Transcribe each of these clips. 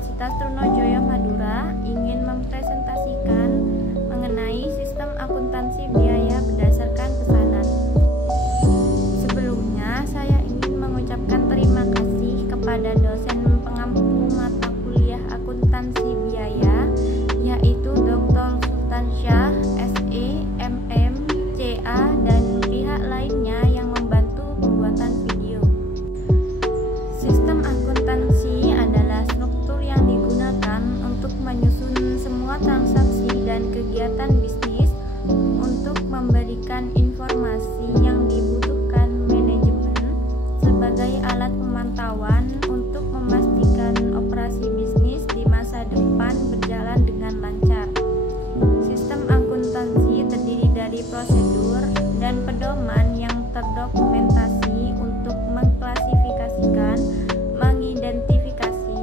Universitas Trunojoyo Madura ingin mempresentasikan mengenai sistem akuntansi biaya berdasarkan pesanan. Sebelumnya, saya ingin mengucapkan terima kasih kepada dosen pengampu mata kuliah akuntansi biaya, yaitu Dr. Sultansyah, SE, MM, CA, dan pihak lainnya yang membantu pembuatan video. Sistem akuntansi adalah struktur yang digunakan untuk menyusun semua transaksi dan kegiatan bisnis untuk memberikan informasi yang dibutuhkan manajemen sebagai alat pemantauan untuk memastikan operasi bisnis di masa depan berjalan dengan lancar. Sistem akuntansi terdiri dari prosedur dan pedoman yang terdokumentasi untuk mengklasifikasikan, mengidentifikasi,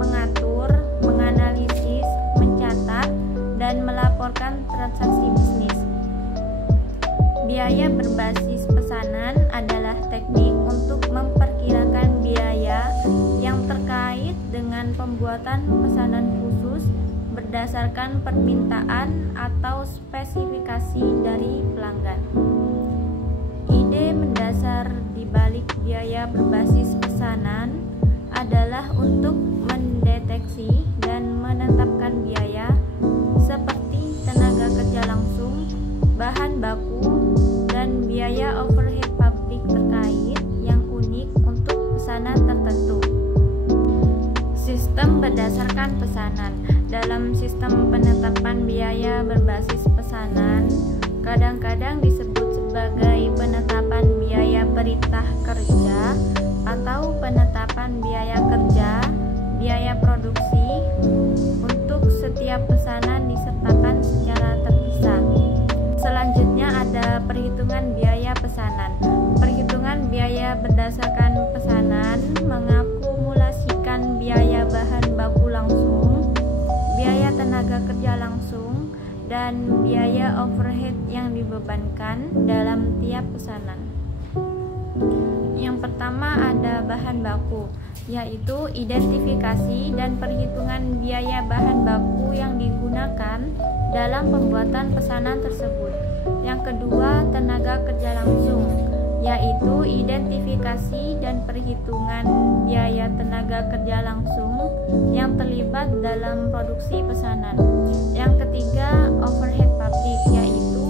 mengatur, menganalisis, mencatat, dan melaporkan transaksi bisnis. Biaya berbasis pesanan adalah teknik untuk memperkirakan biaya yang terkait dengan pembuatan pesanan khusus berdasarkan permintaan atau spesifikasi dari pelanggan. Ide mendasar di balik biaya berbasis pesanan adalah untuk mendeteksi dan menetapkan biaya seperti tenaga kerja langsung, bahan baku, dan biaya overhead pabrik terkait yang unik untuk pesanan tertentu. Sistem berdasarkan pesanan. Dalam sistem penetapan biaya berbasis pesanan, kadang-kadang disebut sebagai penetapan biaya perintah kerja atau penetapan biaya kerja, biaya produksi. Untuk setiap pesanan disertakan secara terpisah. Selanjutnya ada perhitungan biaya pesanan. Perhitungan biaya berdasarkan pesanan mengakumulasikan biaya bahan baku langsung, biaya tenaga kerja langsung, dan biaya overhead yang dibebankan dalam tiap pesanan. Yang pertama ada bahan baku, yaitu identifikasi dan perhitungan biaya bahan baku yang digunakan dalam pembuatan pesanan tersebut. Yang kedua, tenaga kerja langsung, yaitu identifikasi dan perhitungan biaya tenaga kerja langsung yang terlibat dalam produksi pesanan. Yang ketiga, overhead pabrik, yaitu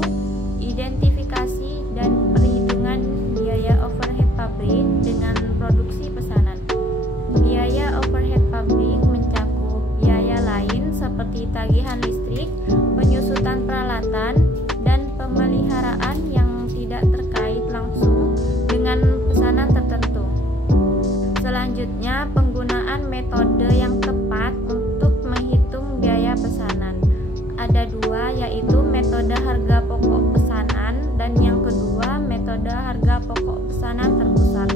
identifikasi dan perhitungan biaya overhead pabrik dengan produksi pesanan. Biaya overhead pabrik mencakup biaya lain seperti tagihan listrik, penyusutan peralatan, dan pemeliharaan yang tidak terkait langsung dengan pesanan tertentu. Selanjutnya, penggunaan metode yang tepat untuk menghitung biaya pesanan. Ada dua, yaitu metode harga pokok pesanan dan yang kedua metode harga pokok pesanan terpusat.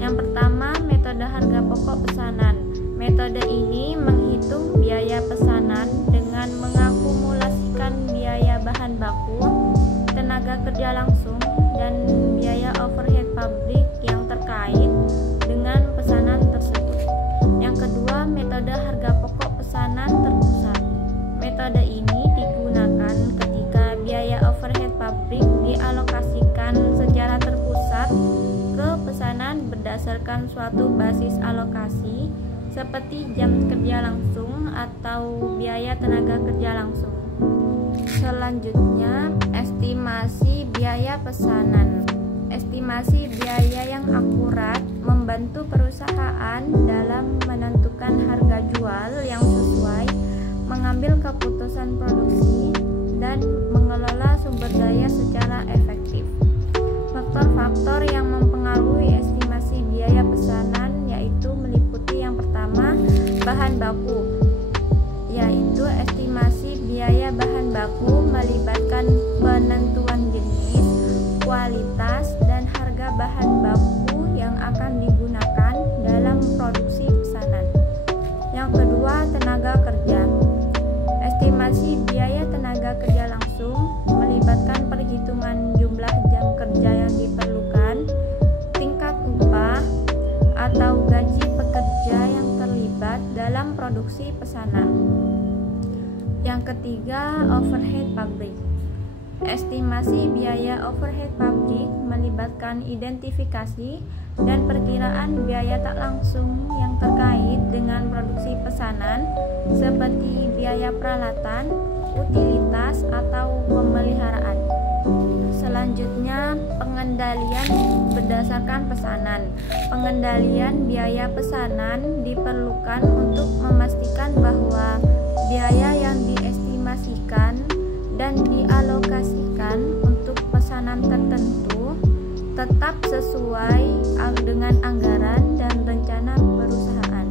Yang pertama, metode harga pokok pesanan. Metode ini menghitung biaya pesanan dengan mengakumulasikan biaya bahan baku, tenaga kerja langsung, dan biaya overhead pabrik yang terkait dengan pesanan tersebut. Yang kedua, metode harga pokok pesanan terpusat. Metode ini digunakan ketika biaya overhead pabrik dialokasikan secara terpusat ke pesanan berdasarkan suatu basis alokasi seperti jam kerja langsung atau biaya tenaga kerja langsung. Selanjutnya, estimasi biaya pesanan. Estimasi biaya yang akurat membantu perusahaan dalam menentukan harga jual yang sesuai, mengambil keputusan produksi, dan mengelola sumber daya secara efektif. Faktor-faktor yang mempengaruhi estimasi biaya pesanan yaitu meliputi yang pertama, bahan baku, yaitu estimasi biaya bahan baku melibatkan penentuan jenis, kualitas, dan harga bahan baku yang akan digunakan dalam produksi pesanan. Yang kedua, tenaga kerja. Estimasi biaya tenaga kerja langsung melibatkan perhitungan jumlah jam kerja yang diperlukan, tingkat upah atau gaji pekerja yang terlibat dalam produksi pesanan. Yang ketiga, overhead pabrik. Estimasi biaya overhead pabrik melibatkan identifikasi dan perkiraan biaya tak langsung yang terkait dengan produksi pesanan seperti biaya peralatan, utilitas, atau pemeliharaan. Selanjutnya, pengendalian berdasarkan pesanan. Pengendalian biaya pesanan diperlukan untuk memastikan bahwa biaya yang diestimasikan dan dialokasikan untuk pesanan tertentu tetap sesuai dengan anggaran dan rencana perusahaan.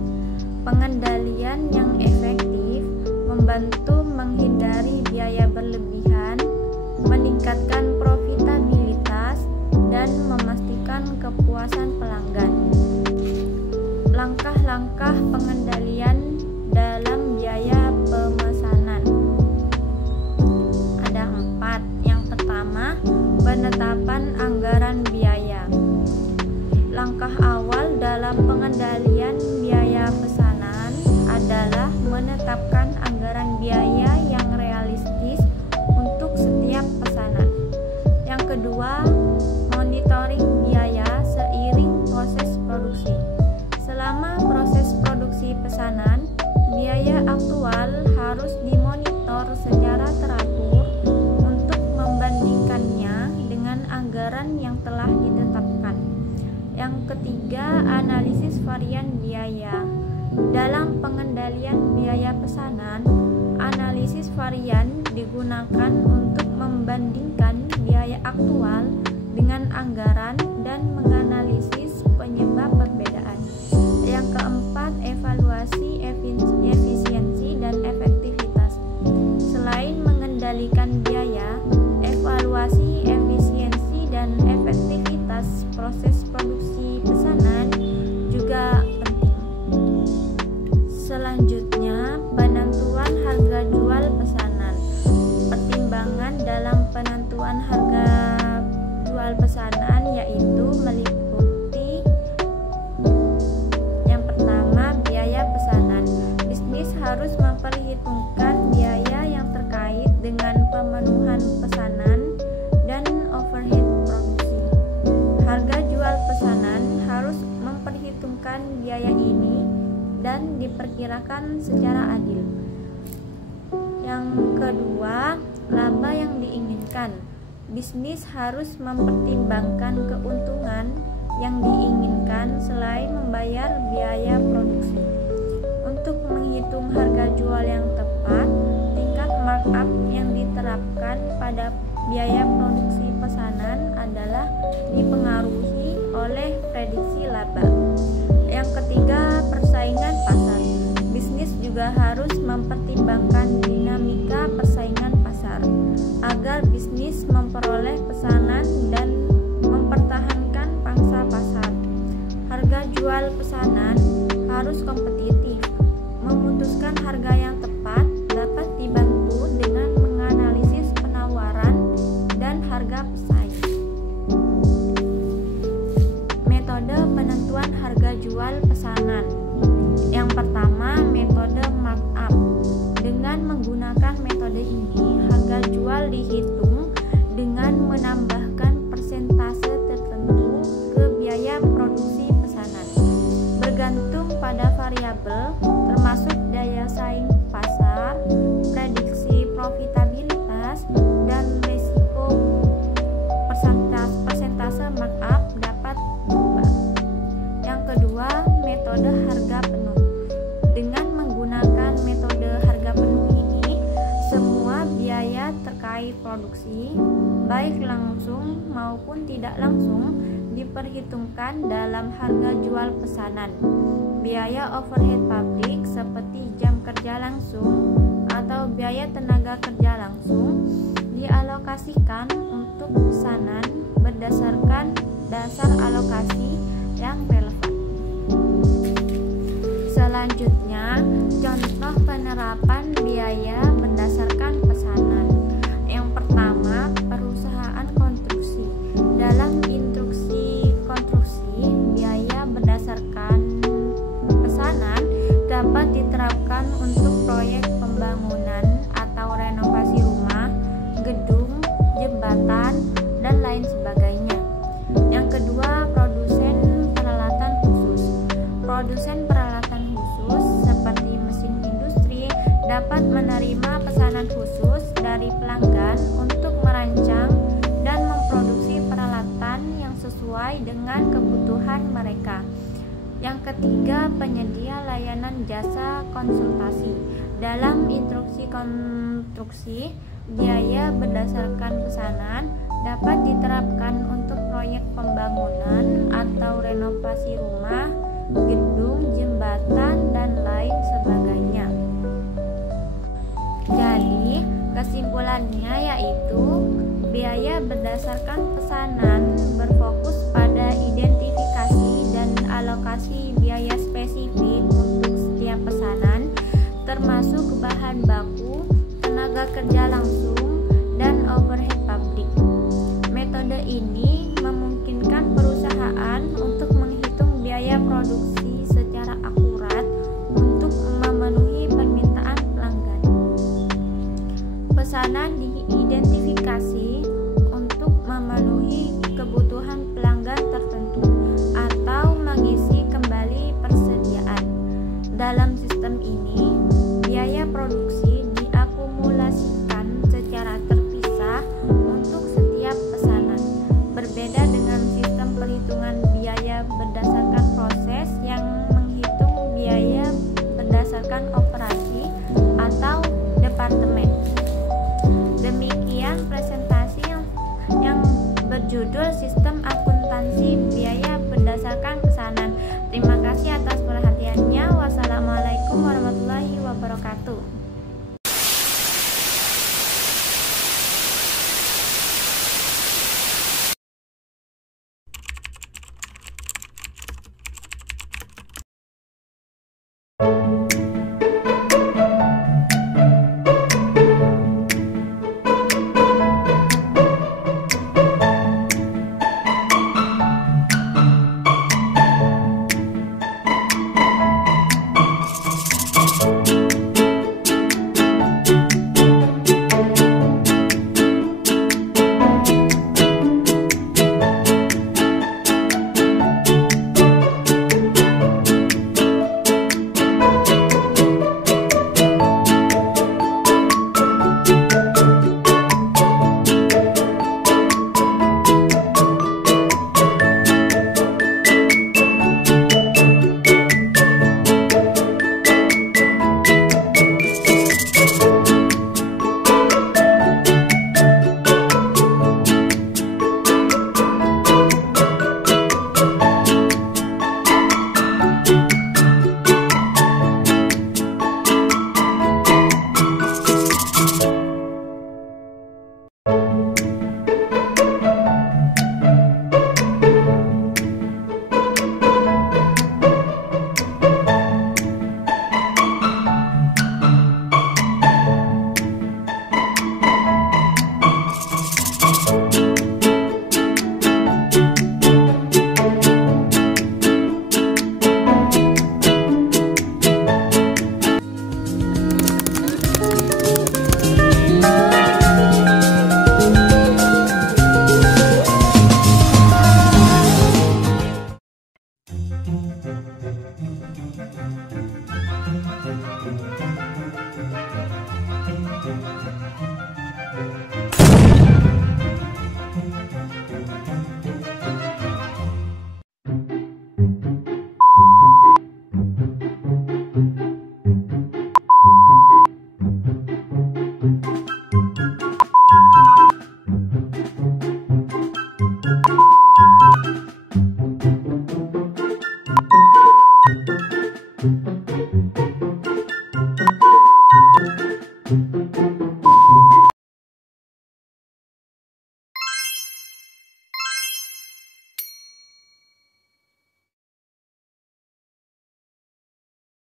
Pengendalian yang efektif membantu menghindari biaya berlebihan, meningkatkan profitabilitas, dan memastikan kepuasan pelanggan. Langkah-langkah pengendalian dalam biaya pemesanan ada 4. Yang pertama, penetapan anggaran biaya. Langkah awal dalam pengendalian biaya pesanan adalah menetapkan anggaran biaya yang realistis untuk setiap pesanan. Yang kedua, monitoring biaya seiring proses produksi. Selama proses produksi pesanan, biaya aktual harus dimonitor secara teratur untuk membandingkannya dengan anggaran yang telah ditetapkan. Yang ketiga, analisis varian biaya. Dalam pengendalian biaya pesanan, analisis varian digunakan untuk membandingkan biaya aktual dengan anggaran dan menganalisis penyebab perbedaan. Yang keempat, evaluasi efisiensi dan efektivitas. Selain mengendalikan biaya, evaluasi efisiensi dan efektivitas proses produksi pesanan juga penting. Selanjutnya, penentuan harga jual pesanan. Pertimbangan dalam penentuan harga jual pesanan yaitu meliputi yang pertama, biaya pesanan. Bisnis harus memperhitungkan biaya yang terkait dengan pemenuhan pesanan dan overhead produksi. Harga jual pesanan harus memperhitungkan biaya ini dan diperkirakan secara adil. Yang kedua, laba yang diinginkan. Bisnis harus mempertimbangkan keuntungan yang diinginkan selain membayar biaya produksi. Untuk menghitung harga jual yang tepat, tingkat markup yang diterapkan pada biaya produksi pesanan adalah dipengaruhi oleh prediksi laba. Yang ketiga, persaingan pasar. Bisnis juga harus mempertimbangkan dinamika persaingan pasar agar bisnis memperoleh pesanan dan mempertahankan pangsa pasar. Harga jual pesanan harus kompetitif. Memutuskan harga yang tepat dapat dibantu dengan menganalisis penawaran dan harga pesaing. Metode penentuan harga jual pesanan. Yang pertama, metode markup. Dengan menggunakan metode ini, harga jual dihitung dengan menambahkan persentase tertentu ke biaya produksi pesanan. Bergantung pada variabel termasuk daya saing pasar, prediksi profitabilitas, dan risiko, persentase markup dapat berubah. Yang kedua, metode harga penuh. Dengan menggunakan metode harga penuh ini, semua biaya terkait produksi, baik langsung maupun tidak langsung, diperhitungkan dalam harga jual pesanan. Biaya overhead pabrik seperti jam kerja langsung atau biaya tenaga kerja langsung dialokasikan untuk pesanan berdasarkan dasar alokasi yang relevan. Selanjutnya, contoh penerapan biaya berdasarkan pesanan. Yang pertama, perusahaan konstruksi. Dalam instruksi konstruksi, biaya berdasarkan pesanan dapat diterapkan berdasarkan untuk proyek pembangunan atau renovasi rumah, gedung, jembatan, dan lain sebagainya. Yang kedua, produsen peralatan khusus. Produsen peralatan khusus seperti mesin industri dapat menerima pesanan khusus dari pelanggan untuk merancang dan memproduksi peralatan yang sesuai dengan kebutuhan mereka. Yang ketiga, penyedia layanan jasa konsultasi. Dalam instruksi konstruksi, biaya berdasarkan pesanan dapat diterapkan untuk proyek pembangunan atau renovasi rumah, gedung, jembatan, dan lain sebagainya. Jadi, kesimpulannya yaitu biaya berdasarkan pesanan berfokus pada identifikasi dan alokasi biaya spesifik untuk setiap pesanan, termasuk bahan baku, tenaga kerja langsung, dan overhead pabrik. Metode ini memungkinkan perusahaan untuk menghitung biaya produksi secara akurat untuk memenuhi permintaan pelanggan. Pesanan diidentifikasi untuk memenuhi kebutuhan pelanggan tertentu atau mengisi kembali persediaan. Dalam sistem ini, biaya produksi diakumulasikan secara terpisah untuk setiap pesanan. Berbeda dengan sistem perhitungan biaya berdasarkan proses yang menghitung biaya berdasarkan operasi atau departemen. Demikian presentasi yang berjudul Sistem Akuntansi Biaya Berdasarkan Pesanan. Terima kasih atas perhatiannya. Wassalamualaikum warahmatullahi wabarakatuh.